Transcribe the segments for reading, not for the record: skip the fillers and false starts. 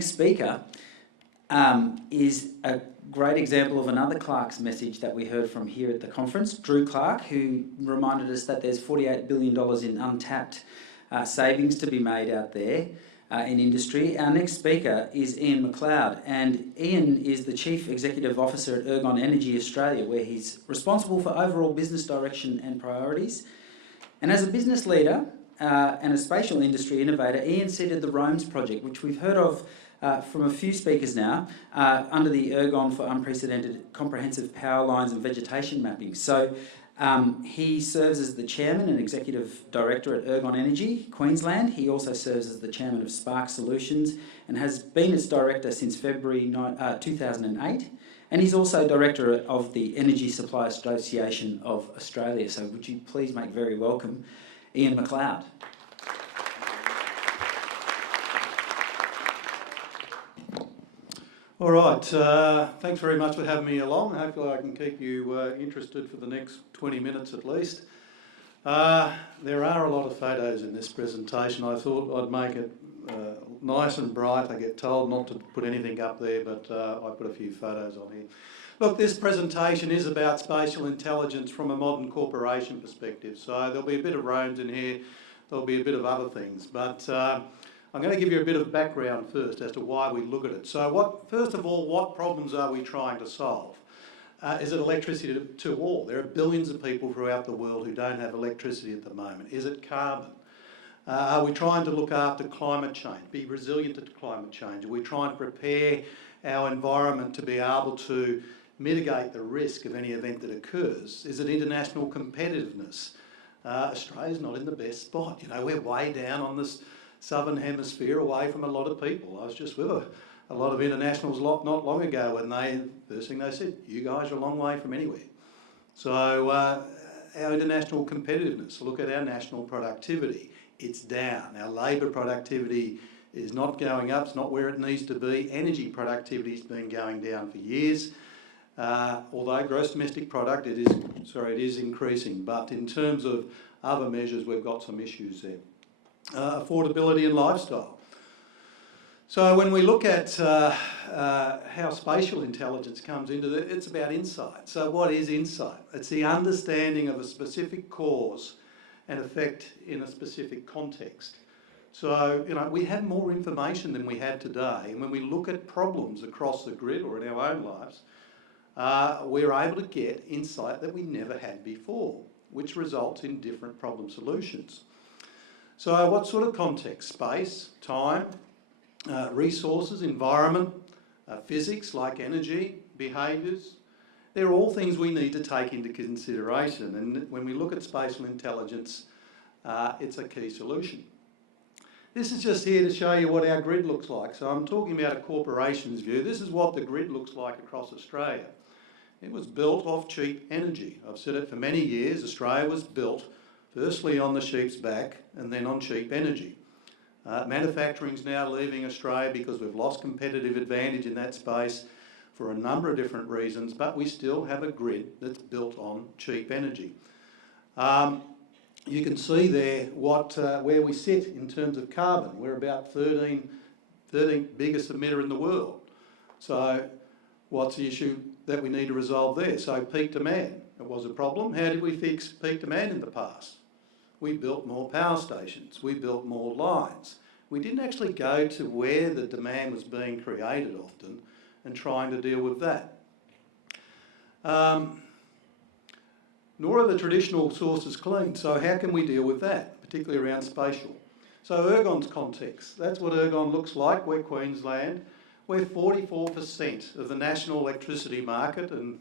next speaker is a great example of another Clark's message that we heard from here at the conference, Drew Clark, who reminded us that there's $48 billion in untapped savings to be made out there in industry. Our next speaker is Ian McLeod, and Ian is the Chief Executive Officer at Ergon Energy Australia, where he's responsible for overall business direction and priorities. And as a business leader and a spatial industry innovator, Ian seeded the ROAMS project, which we've heard of from a few speakers now, under the Ergon for Unprecedented Comprehensive Power Lines and Vegetation Mapping. So he serves as the Chairman and Executive Director at Ergon Energy, Queensland. He also serves as the Chairman of Spark Solutions and has been its Director since February 2008. And he's also Director of the Energy Supply Association of Australia. So would you please make very welcome Ian McLeod. All right, thanks very much for having me along. Hopefully I can keep you interested for the next 20 minutes at least. There are a lot of photos in this presentation. I thought I'd make it nice and bright. I get told not to put anything up there, but I put a few photos on here. Look, this presentation is about spatial intelligence from a modern corporation perspective. So there'll be a bit of ROAMS in here, there'll be a bit of other things, but I'm going to give you a bit of background first as to why we look at it. So first of all, what problems are we trying to solve? Is it electricity to all? There are billions of people throughout the world who don't have electricity at the moment. Is it carbon? Are we trying to look after climate change, be resilient to climate change? Are we trying to prepare our environment to be able to mitigate the risk of any event that occurs? Is it international competitivenness? Australia's not in the best spot. You know, we're way down on this southern hemisphere, away from a lot of people. I was just with a lot of internationals not long ago, and first thing they said, you guys are a long way from anywhere. So our international competitiveness, look at our national productivity, it's down. Our labour productivity is not going up, it's not where it needs to be. Energy productivity has been going down for years. Although gross domestic product, it is increasing, but in terms of other measures, we've got some issues there. Affordability and lifestyle. So when we look at how spatial intelligence comes into it, it's about insight. So what is insight? It's the understanding of a specific cause and effect in a specific context. So, you know, we have more information than we have today, and when we look at problems across the grid or in our own lives, we're able to get insight that we never had before, which results in different problem solutions. So what sort of context? Space, time, resources, environment, physics like energy, behaviours. They're all things we need to take into consideration, and when we look at spatial intelligence, it's a key solution. This is just here to show you what our grid looks like. So I'm talking about a corporation's view. This is what the grid looks like across Australia. It was built off cheap energy. I've said it for many years. Australia was built firstly on the sheep's back and then on cheap energy. Manufacturing's now leaving Australia because we've lost competitive advantage in that space for a number of different reasons, but we still have a grid that's built on cheap energy. You can see there where we sit in terms of carbon. We're about 13th biggest emitter in the world. So what's the issue that we need to resolve there? So peak demand, it was a problem. How did we fix peak demand in the past? We built more power stations, we built more lines. We didn't actually go to where the demand was being created often and trying to deal with that. Nor are the traditional sources clean, so how can we deal with that, particularly around spatial? So Ergon's context, that's what Ergon looks like. We're Queensland. We're 44% of the national electricity market, and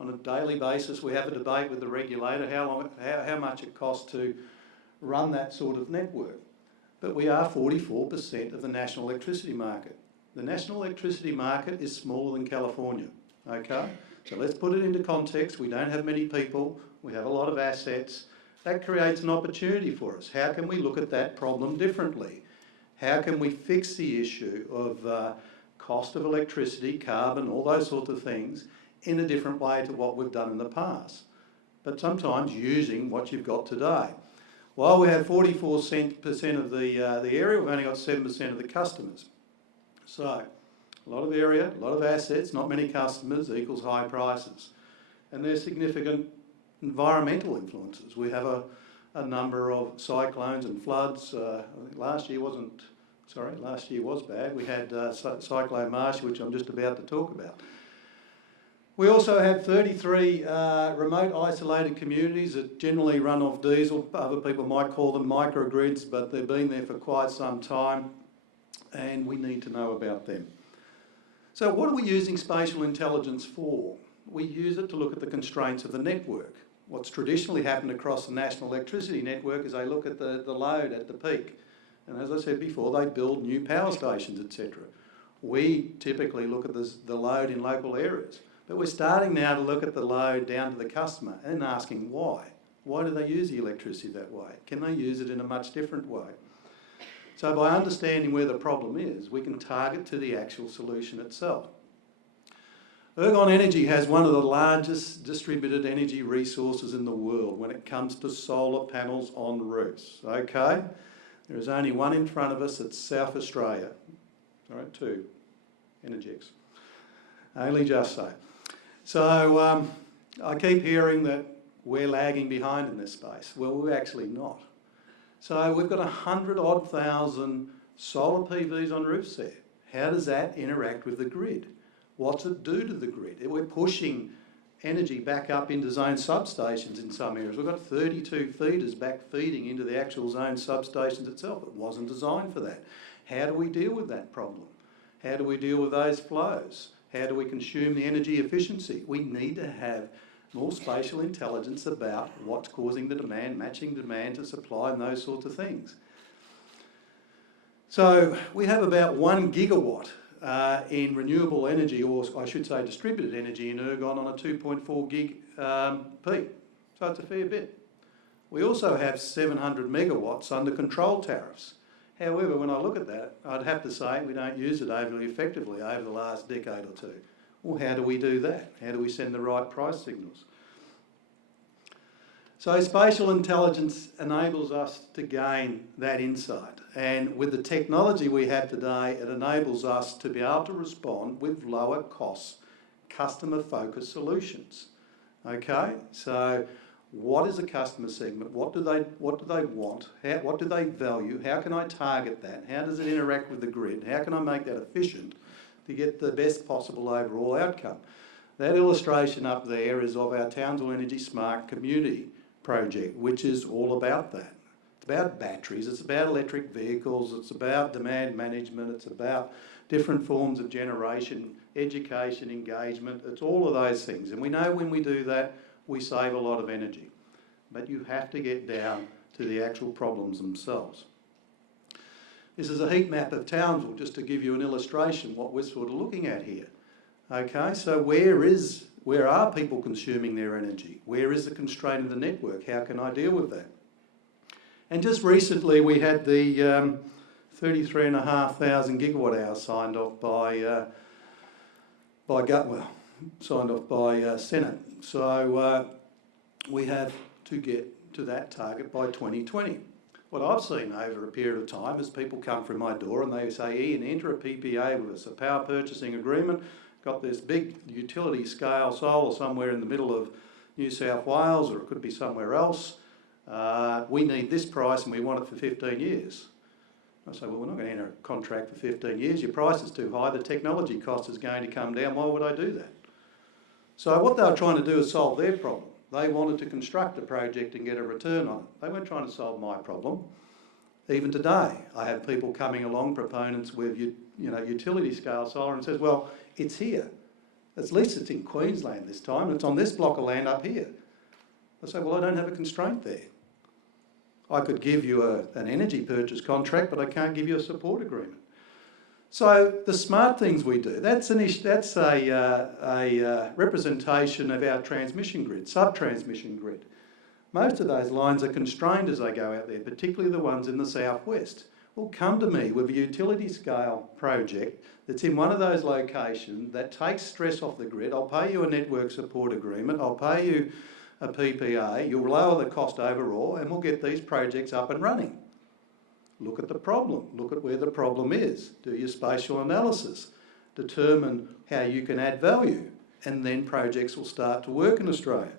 on a daily basis we have a debate with the regulator how much it costs to run that sort of network. But we are 44% of the national electricity market. The national electricity market is smaller than California, okay? So let's put it into context. We don't have many people, we have a lot of assets. That creates an opportunity for us. How can we look at that problem differently? How can we fix the issue of cost of electricity, carbon, all those sorts of things in a different way to what we've done in the past? But sometimes using what you've got today. While we have 44% of the area, we've only got 7% of the customers. So, a lot of area, a lot of assets, not many customers equals high prices. And there's significant environmental influences. We have a number of cyclones and floods. I think last year was bad. We had Cyclone Marsh, which I'm just about to talk about. We also have 33 remote isolated communities that generally run off diesel. Other people might call them microgrids, but they've been there for quite some time, and we need to know about them. So what are we using spatial intelligence for? We use it to look at the constraints of the network. What's traditionally happened across the national electricity network is they look at the load at the peak. And as I said before, they build new power stations, etc. We typically look at the load in local areas. But we're starting now to look at the load down to the customer and asking why. Why do they use the electricity that way? Can they use it in a much different way? So by understanding where the problem is, we can target to the actual solution itself. Ergon Energy has one of the largest distributed energy resources in the world when it comes to solar panels on roofs. Okay? There is only one in front of us, it's South Australia. All right, two. Energex. Only just so. So I keep hearing that we're lagging behind in this space. Well, we're actually not. So we've got 100-odd thousand solar PVs on roofs there. How does that interact with the grid? What's it do to the grid? We're pushing energy back up into zone substations in some areas. We've got 32 feeders back feeding into the actual zone substations itself. It wasn't designed for that. How do we deal with that problem? How do we deal with those flows? How do we consume the energy efficiency? We need to have more spatial intelligence about what's causing the demand, matching demand to supply and those sorts of things. So we have about 1 gigawatt in renewable energy, or I should say distributed energy in Ergon on a 2.4 gig peak. So it's a fair bit. We also have 700 megawatts under control tariffs. However, when I look at that, I'd have to say we don't use it overly effectively over the last decade or two. Well, how do we do that? How do we send the right price signals? So spatial intelligence enables us to gain that insight. And with the technology we have today, it enables us to be able to respond with lower cost, customer-focused solutions. Okay, so what is a customer segment? What do they want? What do they value? How can I target that? How does it interact with the grid? How can I make that efficient to get the best possible overall outcome? That illustration up there is of our Townsville Energy Smart Community project, which is all about that. It's about batteries, it's about electric vehicles, it's about demand management, it's about different forms of generation, education, engagement, it's all of those things. And we know when we do that, we save a lot of energy. But you have to get down to the actual problems themselves. This is a heat map of Townsville, just to give you an illustration what we're sort of looking at here. Okay, so where are people consuming their energy? Where is the constraint of the network? How can I deal with that? And just recently we had the 33,500 gigawatt hours signed off by Senate. So we have to get to that target by 2020. What I've seen over a period of time is people come through my door and they say, Ian, enter a PPA with us, a power purchasing agreement, got this big utility scale solar somewhere in the middle of New South Wales, or it could be somewhere else. We need this price and we want it for 15 years. I say, well, we're not going to enter a contract for 15 years. Your price is too high. The technology cost is going to come down. Why would I do that? So what they were trying to do is solve their problem. They wanted to construct a project and get a return on it. They weren't trying to solve my problem. Even today, I have people coming along, proponents with utility scale solar, and says, well, it's here. At least it's in Queensland this time. It's on this block of land up here. I say, well, I don't have a constraint there. I could give you an energy purchase contract, but I can't give you a support agreement. So the smart things we do, that's a representation of our transmission grid, sub-transmission grid. Most of those lines are constrained as they go out there, particularly the ones in the southwest. Well, come to me with a utility scale project that's in one of those locations that takes stress off the grid. I'll pay you a network support agreement, I'll pay you a PPA, you'll lower the cost overall, and we'll get these projects up and running. Look at the problem. Look at where the problem is. Do your spatial analysis. Determine how you can add value, and then projects will start to work in Australia.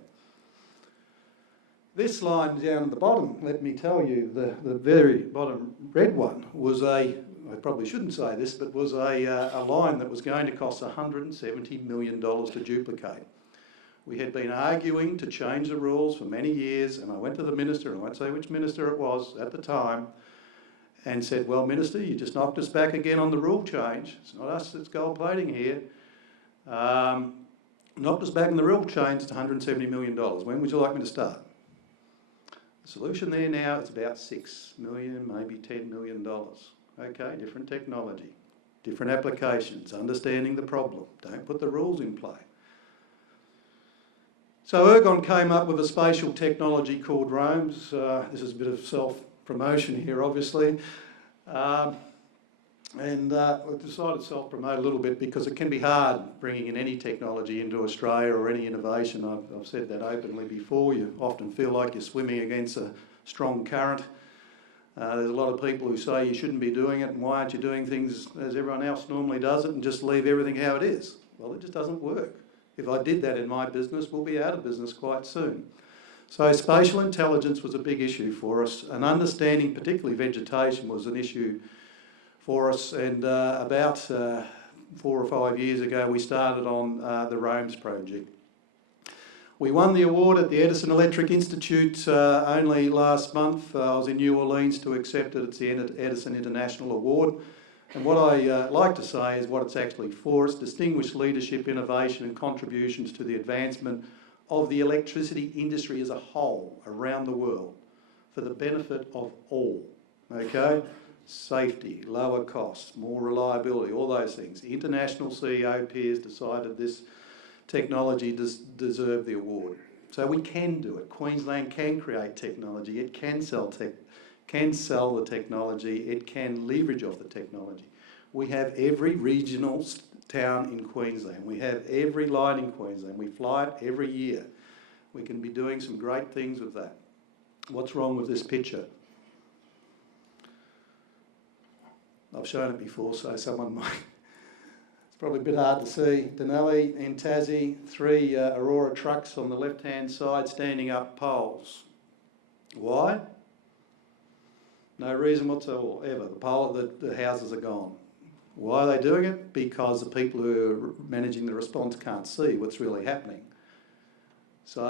This line down at the bottom, let me tell you, the very bottom red one was I probably shouldn't say this, but was a line that was going to cost $170 million to duplicate. We had been arguing to change the rules for many years, and I went to the minister, and I won't say which minister it was at the time, and said, well, Minister, you just knocked us back again on the rule change. It's not us that's gold plating here. Knocked us back on the rule change to $170 million. When would you like me to start? The solution there now is about $6 million, maybe $10 million. Okay, different technology, different applications, understanding the problem. Don't put the rules in play. So Ergon came up with a spatial technology called ROAMS. This is a bit of self-promotion here, obviously. We've decided to self-promote a little bit because it can be hard bringing in any technology into Australia or any innovation. I've said that openly before. You often feel like you're swimming against a strong current. There's a lot of people who say you shouldn't be doing it, and why aren't you doing things as everyone else normally does it and just leave everything how it is? Well, it just doesn't work. If I did that in my business, we'll be out of business quite soon. So spatial intelligence was a big issue for us, and understanding particularly vegetation was an issue for us, and about 4 or 5 years ago we started on the ROAMS project. We won the award at the Edison Electric Institute only last month. I was in New Orleans to accept it. It's the Edison International Award. And what I like to say is what it's actually for. It's distinguished leadership, innovation and contributions to the advancement of the electricity industry as a whole around the world for the benefit of all. Okay? Safety, lower costs, more reliability, all those things. The international CEO peers decided this technology deserved the award. So we can do it. Queensland can create technology. It can sell the technology. It can leverage off the technology. We have every regional town in Queensland. We have every line in Queensland. We fly it every year. We can be doing some great things with that. What's wrong with this picture? I've shown it before, so someone might... It's probably a bit hard to see. Denali in Tassie, 3 Aurora trucks on the left-hand side standing up poles. Why? No reason whatsoever. The houses are gone. Why are they doing it? Because the people who are managing the response can't see what's really happening. So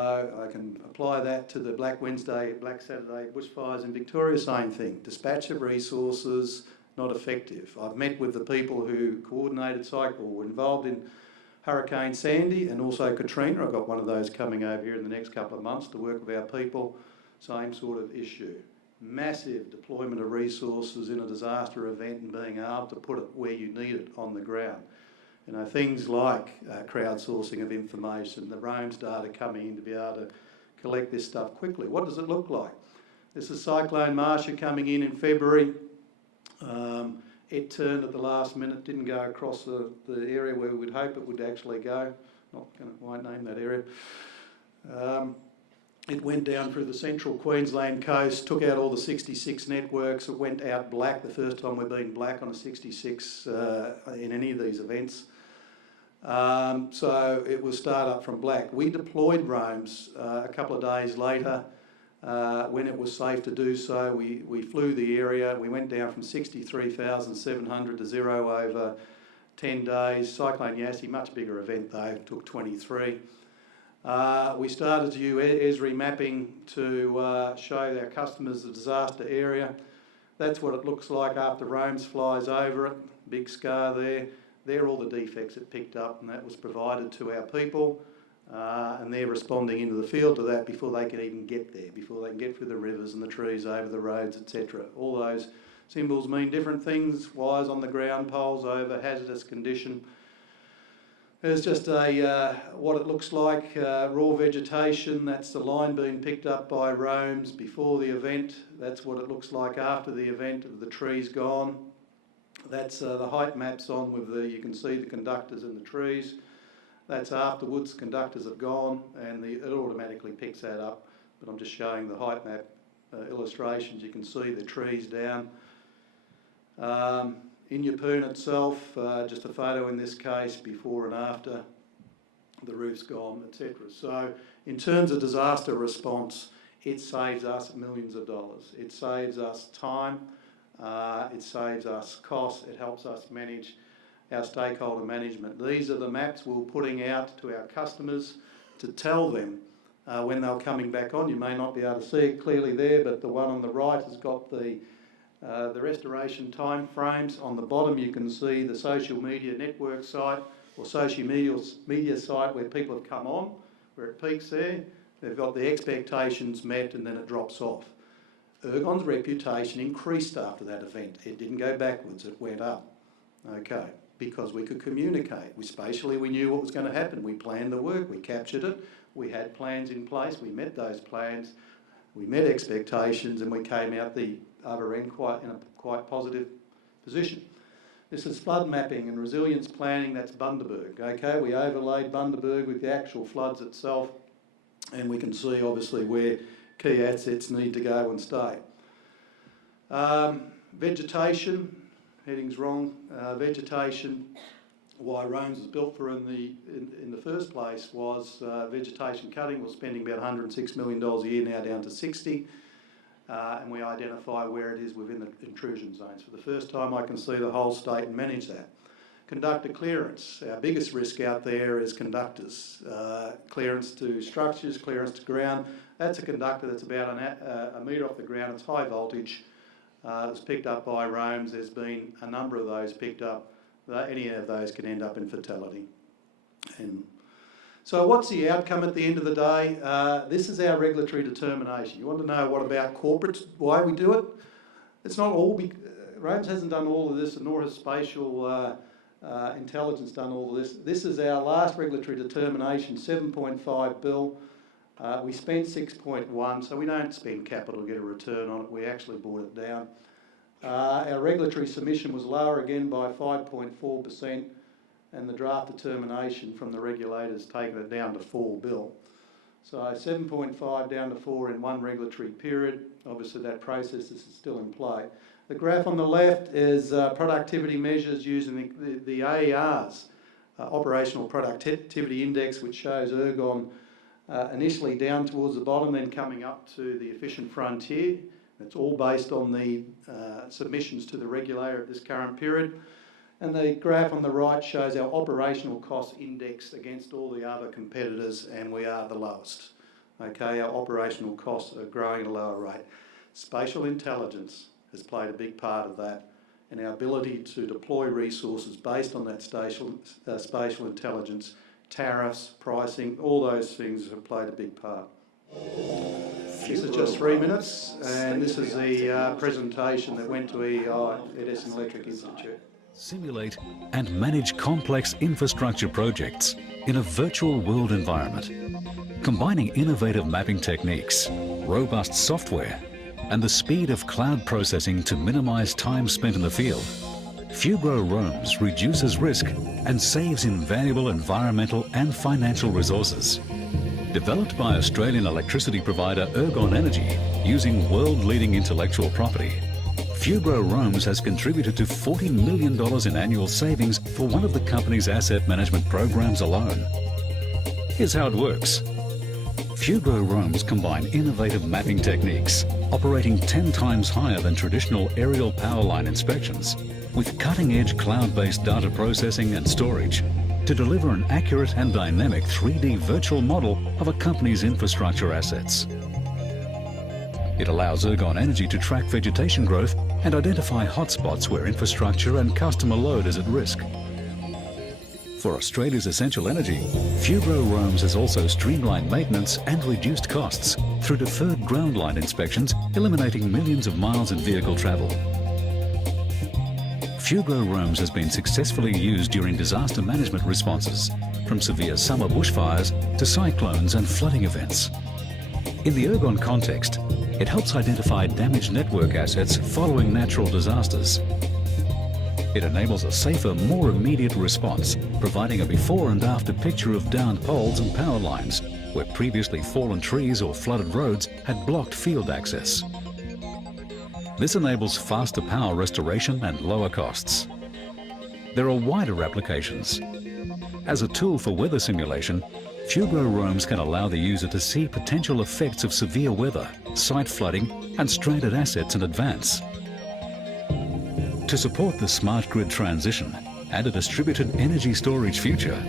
I can apply that to the Black Wednesday, Black Saturday bushfires in Victoria, same thing. Dispatch of resources, not effective. I've met with the people who coordinated were involved in Hurricane Sandy and also Katrina. I've got one of those coming over here in the next couple of months to work with our people. Same sort of issue. Massive deployment of resources in a disaster event and being able to put it where you need it on the ground. You know, things like crowdsourcing of information, the ROAMS data coming in to be able to collect this stuff quickly. What does it look like? This is Cyclone Marcia coming in February. It turned at the last minute, didn't go across the area where we'd hope it would actually go. Won't name that area. It went down through the central Queensland coast, took out all the 66 networks. It went out black, the first time we've been black on a 66 in any of these events. So it was start up from black. We deployed ROAMS a couple of days later. When it was safe to do so, we flew the area. We went down from 63,700 to 0 over 10 days. Cyclone Yassi, much bigger event though, took 23. We started to use Esri mapping to show our customers the disaster area. That's what it looks like after ROAMS flies over it. Big scar there. There are all the defects it picked up, and that was provided to our people. And they're responding into the field to that before they can even get there, before they can get through the rivers and the trees over the roads, etc. All those symbols mean different things. Wires on the ground, poles over, hazardous condition. There's just what it looks like, raw vegetation. That's the line being picked up by ROAMS before the event. That's what it looks like after the event, of the trees gone. That's the height maps on with you can see the conductors in the trees. That's afterwards, conductors have gone, and it automatically picks that up. But I'm just showing the height map illustrations. You can see the trees down. In Yeppoon itself, just a photo in this case, before and after, the roof's gone, etc. So in terms of disaster response, it saves us millions of dollars. It saves us time, it saves us costs, it helps us manage our stakeholder management. These are the maps we're putting out to our customers to tell them when they're coming back on. You may not be able to see it clearly there, but the one on the right has got the restoration time frames. On the bottom you can see the social media network site or social media site where people have come on, where it peaks there. They've got the expectations met and then it drops off. Ergon's reputation increased after that event. It didn't go backwards, it went up. Okay, because we could communicate. Spatially we knew what was going to happen. We planned the work, we captured it, we had plans in place, we met those plans, we met expectations, and we came out the other end in a quite positive position. This is flood mapping and resilience planning. That's Bundaberg. Okay, we overlaid Bundaberg with the actual floods itself, and we can see obviously where key assets need to go and stay. Vegetation, heading's wrong. Vegetation, why Rome's was built for in the first place was vegetation cutting. We're spending about $106 million a year, now down to 60. And we identify where it is within the intrusion zones. For the first time I can see the whole state and manage that. Conductor clearance. Our biggest risk out there is conductors. Clearance to structures, clearance to ground. That's a conductor that's about a metre off the ground. It's high voltage. It was picked up by Rome's. There's been a number of those picked up. Any of those can end up in fatality. So what's the outcome at the end of the day? This is our regulatory determination. You want to know what about corporates, why we do it? It's not all, Rome's hasn't done all of this, and nor has Spatial Intelligence done all of this. This is our last regulatory determination, 7.5 bill. We spent 6.1, so we don't spend capital to get a return on it. We actually brought it down. Our regulatory submission was lower again by 5.4%. And the draft determination from the regulators taken it down to 4 bill. So 7.5 down to 4 in one regulatory period. Obviously that process is still in play. The graph on the left is productivity measures using the AER's Operational Productivity Index, which shows Ergon initially down towards the bottom, then coming up to the efficient frontier. It's all based on the submissions to the regulator at this current period. And the graph on the right shows our operational cost index against all the other competitors, and we are the lowest. Okay, our operational costs are growing at a lower rate. Spatial intelligence has played a big part of that, and our ability to deploy resources based on that spatial intelligence, tariffs, pricing, all those things have played a big part. This is just 3 minutes, and this is the presentation that went to EEI, Edison Electric Institute. Simulate and manage complex infrastructure projects in a virtual world environment, combining innovative mapping techniques, robust software, and the speed of cloud processing to minimize time spent in the field. Fugro Roams reduces risk and saves invaluable environmental and financial resources. Developed by Australian electricity provider Ergon Energy using world-leading intellectual property, Fugro Roams has contributed to $40 million in annual savings for one of the company's asset management programs alone. Here's how it works. Fugro Roams combine innovative mapping techniques, operating 10 times higher than traditional aerial power line inspections, with cutting-edge cloud-based data processing and storage to deliver an accurate and dynamic 3D virtual model of a company's infrastructure assets. It allows Ergon Energy to track vegetation growth and identify hotspots where infrastructure and customer load is at risk. For Australia's essential energy, Fugro Roams has also streamlined maintenance and reduced costs through deferred ground line inspections, eliminating millions of miles in vehicle travel. Fugro Roams has been successfully used during disaster management responses, from severe summer bushfires to cyclones and flooding events. In the Ergon context, it helps identify damaged network assets following natural disasters. It enables a safer, more immediate response, providing a before and after picture of downed poles and power lines, where previously fallen trees or flooded roads had blocked field access. This enables faster power restoration and lower costs. There are wider applications. As a tool for weather simulation, Fugro roams can allow the user to see potential effects of severe weather, site flooding and stranded assets in advance. To support the smart grid transition and a distributed energy storage future,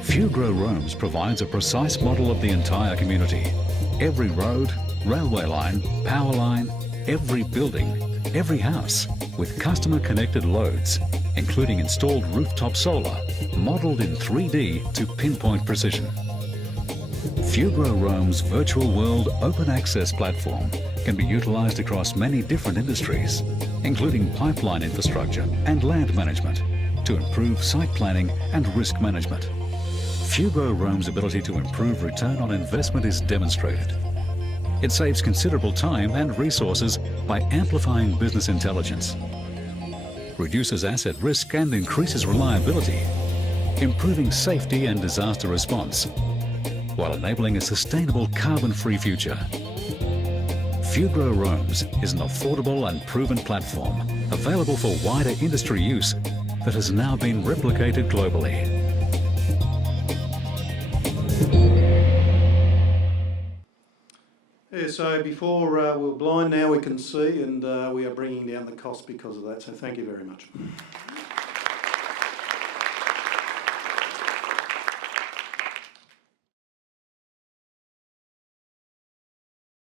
Fugro roams provides a precise model of the entire community. Every road, railway line, power line, every building, every house, with customer-connected loads, including installed rooftop solar, modelled in 3D to pinpoint precision. Fugro Roam's virtual world open access platform can be utilised across many different industries, including pipeline infrastructure and land management, to improve site planning and risk management. Fugro Roam's ability to improve return on investment is demonstrated. It saves considerable time and resources by amplifying business intelligence, reduces asset risk and increases reliability, improving safety and disaster response, while enabling a sustainable carbon-free future. Fugro Roams is an affordable and proven platform available for wider industry use that has now been replicated globally. Yeah, so before we were blind, now we can see, and we are bringing down the cost because of that, so thank you very much.